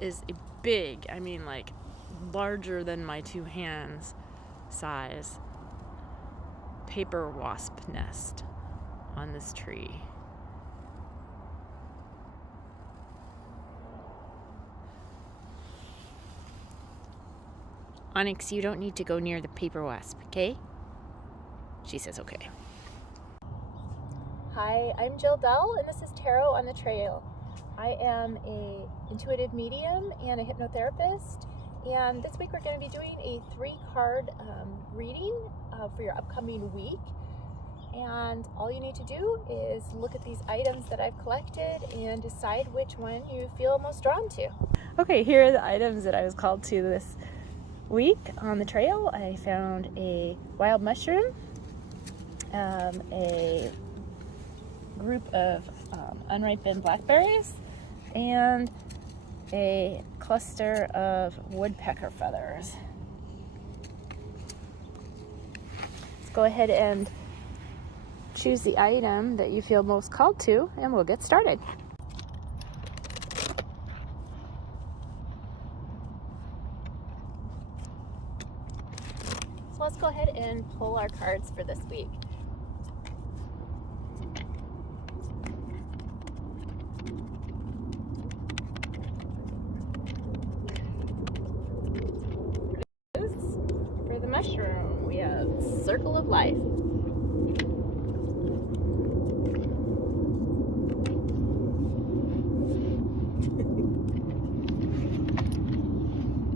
Is a big, I mean like larger than my two hands size paper wasp nest on this tree. Onyx, you don't need to go near the paper wasp, okay? She says okay. Hi, I'm Jill Dell, and this is Tarot on the Trail. I am a intuitive medium and a hypnotherapist, and this week we're going to be doing a 3-card reading for your upcoming week. And all you need to do is look at these items that I've collected and decide which one you feel most drawn to. Okay, here are the items that I was called to this week on the trail. I found a wild mushroom, a group of unripened blackberries, and a cluster of woodpecker feathers. Let's go ahead and choose the item that you feel most called to, and we'll get started. So let's go ahead and pull our cards for this week. For the mushroom, we have Circle of Life.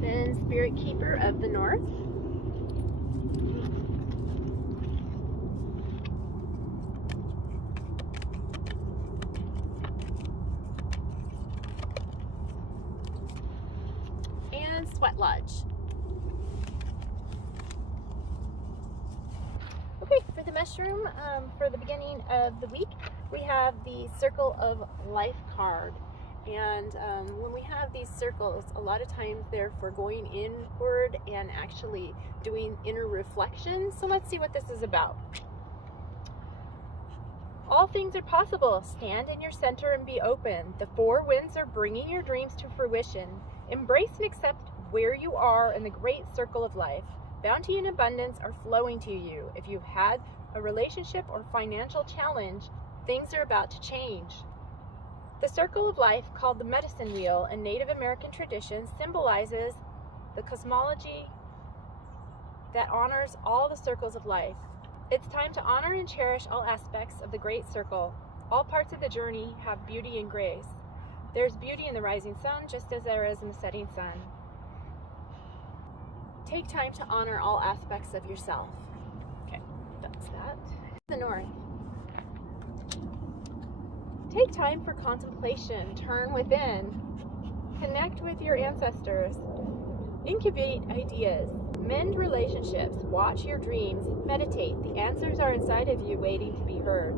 Then Spirit Keeper of the North. And Sweat Lodge. Okay, for the mushroom for the beginning of the week. We have the Circle of Life card. And when we have these circles, a lot of times they're for going inward and actually doing inner reflection. So let's see what this is about. All things are possible. Stand in your center and be open. The four winds are bringing your dreams to fruition. Embrace and accept where you are in the great circle of life. Bounty and abundance are flowing to you. If you've had a relationship or financial challenge, things are about to change. The circle of life, called the medicine wheel in Native American tradition, symbolizes the cosmology that honors all the circles of life. It's time to honor and cherish all aspects of the great circle. All parts of the journey have beauty and grace. There's beauty in the rising sun, just as there is in the setting sun. Take time to honor all aspects of yourself. Okay, that's that. The north. Take time for contemplation. Turn within. Connect with your ancestors. Incubate ideas. Mend relationships. Watch your dreams. Meditate. The answers are inside of you waiting to be heard.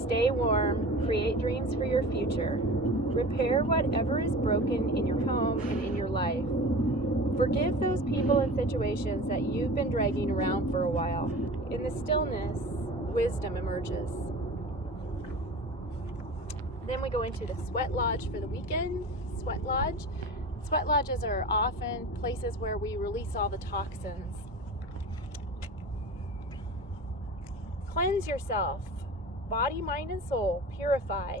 Stay warm. Create dreams for your future. Repair whatever is broken in your home and in your life. Forgive those people and situations that you've been dragging around for a while. In the stillness, wisdom emerges. Then we go into the sweat lodge for the weekend. Sweat lodge. Sweat lodges are often places where we release all the toxins. Cleanse yourself. Body, mind, and soul. Purify.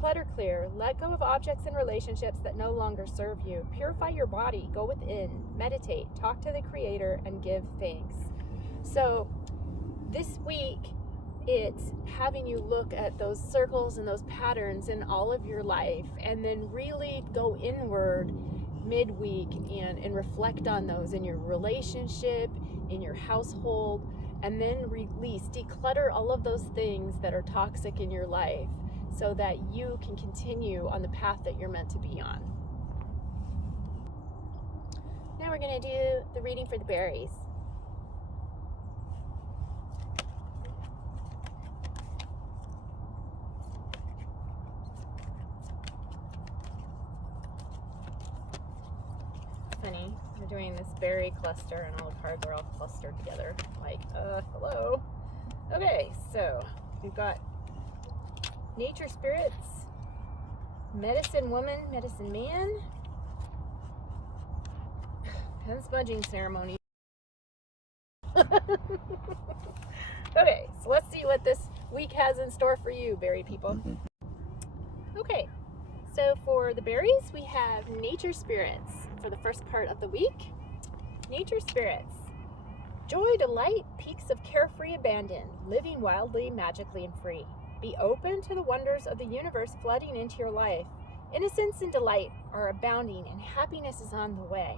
Clutter clear. Let go of objects and relationships that no longer serve you. Purify your body. Go within. Meditate. Talk to the Creator and give thanks. So this week, it's having you look at those circles and those patterns in all of your life, and then really go inward midweek and reflect on those in your relationship, in your household, and then release, declutter all of those things that are toxic in your life so that you can continue on the path that you're meant to be on. Now we're going to do the reading for the berries. Funny, we're doing this berry cluster and all the cards are all clustered together. Like, hello. Okay, so we've got nature spirits, medicine woman, medicine man, pen smudging ceremony. Okay, so let's see what this week has in store for you, berry people. Okay, so for the berries, we have nature spirits for the first part of the week. Nature spirits. Joy, delight, peaks of carefree abandon, living wildly, magically, and free. Be open to the wonders of the universe flooding into your life. Innocence and delight are abounding, and happiness is on the way.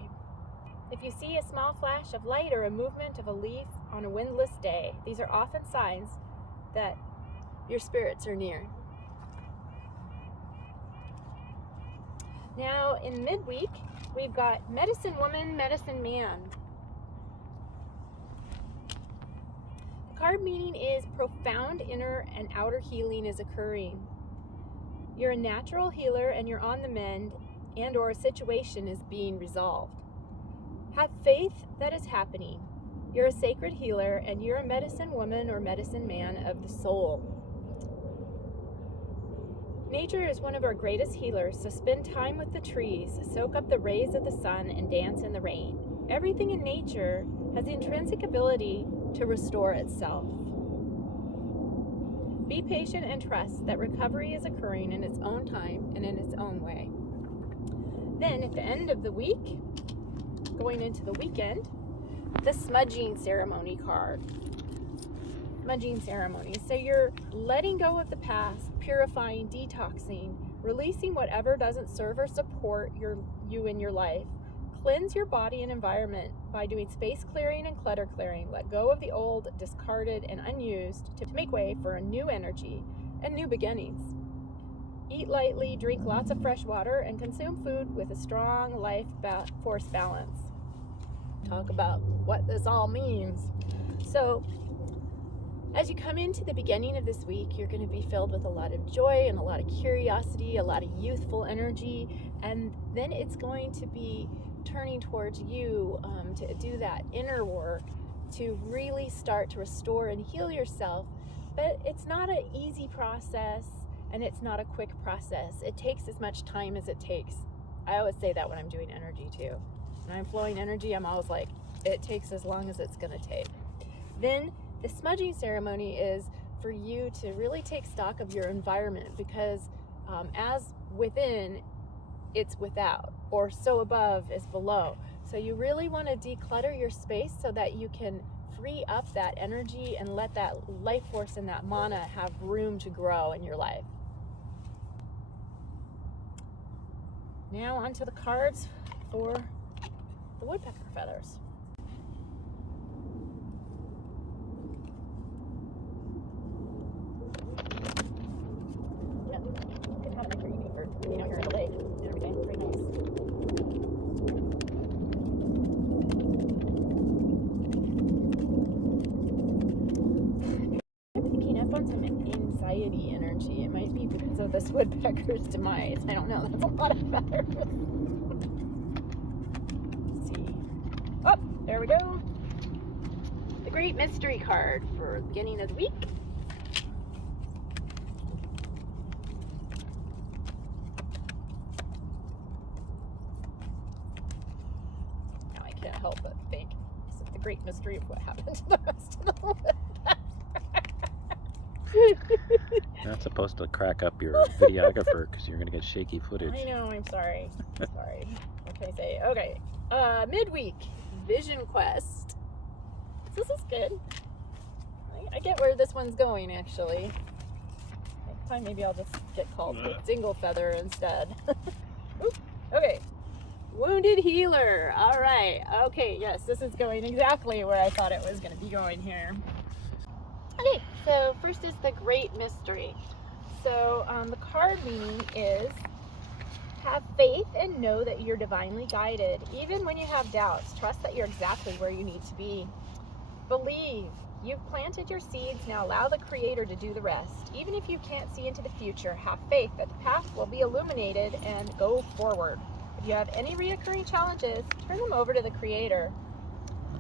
If you see a small flash of light or a movement of a leaf on a windless day, these are often signs that your spirits are near. Now, in midweek, we've got medicine woman, medicine man. The card meaning is profound inner and outer healing is occurring. You're a natural healer and you're on the mend, and or a situation is being resolved. Have faith that is happening. You're a sacred healer and you're a medicine woman or medicine man of the soul. Nature is one of our greatest healers, so spend time with the trees, soak up the rays of the sun, and dance in the rain. Everything in nature has the intrinsic ability to restore itself. Be patient and trust that recovery is occurring in its own time and in its own way. Then, at the end of the week, going into the weekend, the smudging ceremony card. Smudging ceremony. So you're letting go of the past, purifying, detoxing, releasing whatever doesn't serve or support you in your life. Cleanse your body and environment by doing space clearing and clutter clearing. Let go of the old, discarded, and unused to make way for a new energy and new beginnings. Eat lightly, drink lots of fresh water, and consume food with a strong life force balance. Talk about what this all means. So, As you come into the beginning of this week, you're going to be filled with a lot of joy and a lot of curiosity, a lot of youthful energy, and then it's going to be turning towards you to do that inner work, to really start to restore and heal yourself. But it's not an easy process, and it's not a quick process. It takes as much time as it takes. I always say that when I'm doing energy too. When I'm flowing energy, I'm always like, it takes as long as it's going to take. Then the smudging ceremony is for you to really take stock of your environment, because as within, it's without, or so above is below. So you really want to declutter your space so that you can free up that energy and let that life force and that mana have room to grow in your life. Now onto the cards for the woodpecker feathers. Yeah, good happening for eating, for being out here in the lake and everything. Very nice. I'm picking up on some anxiety energy. It might be because of this woodpecker's demise. I don't know. That's a lot of feathers. Let's see. Oh, there we go. The Great Mystery card for the beginning of the week. Now I can't help but think, is it the great mystery of what happened to the rest of the list? Not supposed to crack up your videographer because you're going to get shaky footage. I know, I'm sorry. Sorry. What can I say? Okay. Midweek Vision Quest. This is good. I get where this one's going, actually. Next time, maybe I'll just get called the single feather instead. Okay. Wounded Healer. All right. Okay, yes, this is going exactly where I thought it was going to be going here. Okay, so first is the Great Mystery. So the card meaning is, have faith and know that you're divinely guided. Even when you have doubts, trust that you're exactly where you need to be. Believe. You've planted your seeds, now allow the Creator to do the rest. Even if you can't see into the future, have faith that the path will be illuminated and go forward. If you have any reoccurring challenges, turn them over to the Creator.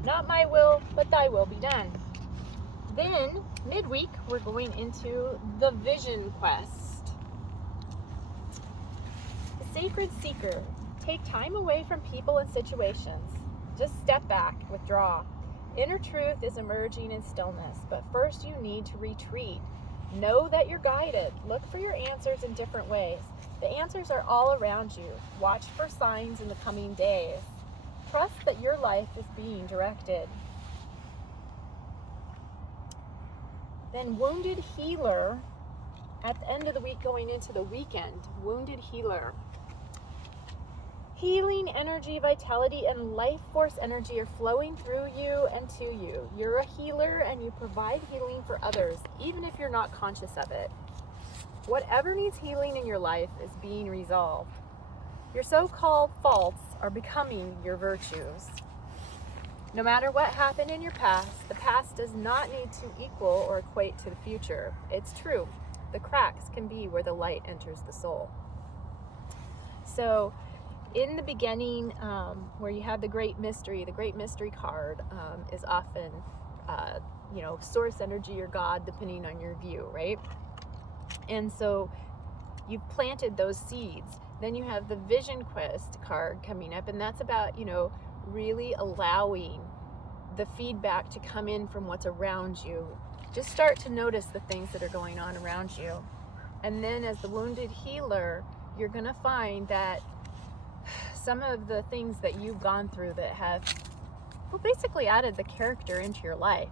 Not my will, but thy will be done. Then, midweek, we're going into the Vision Quest. The Sacred Seeker. Take time away from people and situations. Just step back, withdraw. Inner truth is emerging in stillness, but first you need to retreat. Know that you're guided. Look for your answers in different ways. The answers are all around you. Watch for signs in the coming days. Trust that your life is being directed. Then Wounded Healer, at the end of the week going into the weekend, Wounded Healer. Healing energy, vitality, and life force energy are flowing through you and to you. You're a healer and you provide healing for others, even if you're not conscious of it. Whatever needs healing in your life is being resolved. Your so-called faults are becoming your virtues. No matter what happened in your past, the past does not need to equal or equate to the future. It's true. The cracks can be where the light enters the soul. So, in the beginning, where you have the Great Mystery card is often, source energy or God, depending on your view, right? And so you've planted those seeds. Then you have the Vision Quest card coming up, and that's about, really allowing the feedback to come in from what's around you. Just start to notice the things that are going on around you. And then as the Wounded Healer, you're going to find that some of the things that you've gone through that have basically added the character into your life,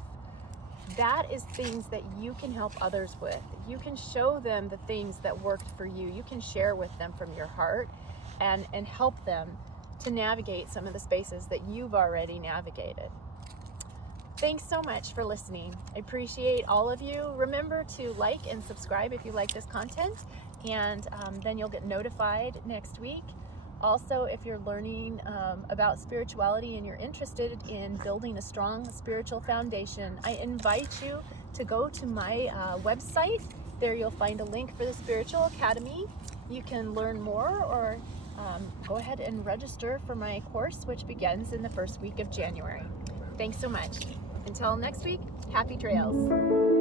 that is things that you can help others with. You can show them the things that worked for you. You can share with them from your heart and help them to navigate some of the spaces that you've already navigated. Thanks so much for listening. I appreciate all of you. Remember to like and subscribe if you like this content, and then you'll get notified next week. Also, if you're learning about spirituality and you're interested in building a strong spiritual foundation, I invite you to go to my website. There you'll find a link for the Spiritual Academy. You can learn more or go ahead and register for my course, which begins in the first week of January. Thanks so much. Until next week, happy trails.